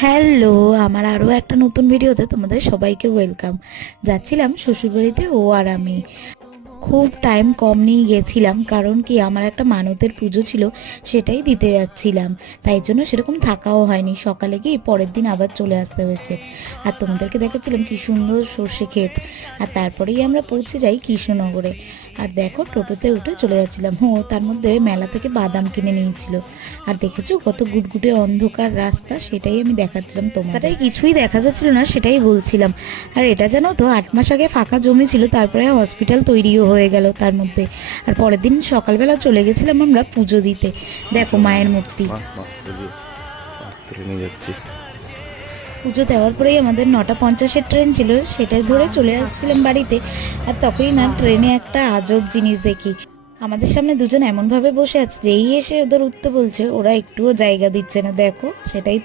Hello, আমার আরও একটা নতুন ভিডিওতে তোমাদের সবাইকে ওয়েলকাম। যাচ্ছিলাম শ্বশুরবাড়িতে, ও আর আমি। খুব টাইম কম নিয়ে গেছিলাম, কারণ কি আমার একটা মানতের পুজো ছিল, সেটাই দিতে যাচ্ছিলাম। তাই জন্য সেরকম থাকাও হয়নি, সকালে গিয়ে পরের দিন আবার চলে আসতে হয়েছে। আর তোমাদেরকে দেখাচ্ছিলাম কি সুন্দর সর্ষে ক্ষেত। আর তারপরেই আমরা পৌঁছে যাই কৃষ্ণনগরে। আর দেখো টোটোতে উঠে চলে যাচ্ছিলাম। ও তার মধ্যে মেলা থেকে বাদাম কিনে নিয়েছিল। আর দেখেছ কত গুটগুটে অন্ধকার রাস্তা সেটাই আমি দেখাচ্ছিলাম তোমাদের। কিছুই দেখা যাচ্ছিল না সেটাই বলছিলাম। আর এটা জানো তো আট মাস আগে ফাঁকা জমি ছিল তারপরে হসপিটাল তৈরিও হয়ে গেল তার মধ্যে। আর পরের দিন সকালবেলা চলে গেছিলাম আমরা পুজো দিতে। দেখো মায়ের মূর্তি। তুলে নিয়ে যাচ্ছি। পুজো দেওয়ার পরেই আমাদের নটা পঞ্চাশের ট্রেন ছিল সেটা ধরে চলে আসছিলাম বাড়িতে। আর তখনই না ট্রেনে একটা আজব জিনিস দেখি। আমাদের সামনে দুজন এমনভাবে বসে আছে, যেই এসে ওদের উঠতে বলছে, ওরা একটুও জায়গা দিচ্ছে না, দেখো, সেটাই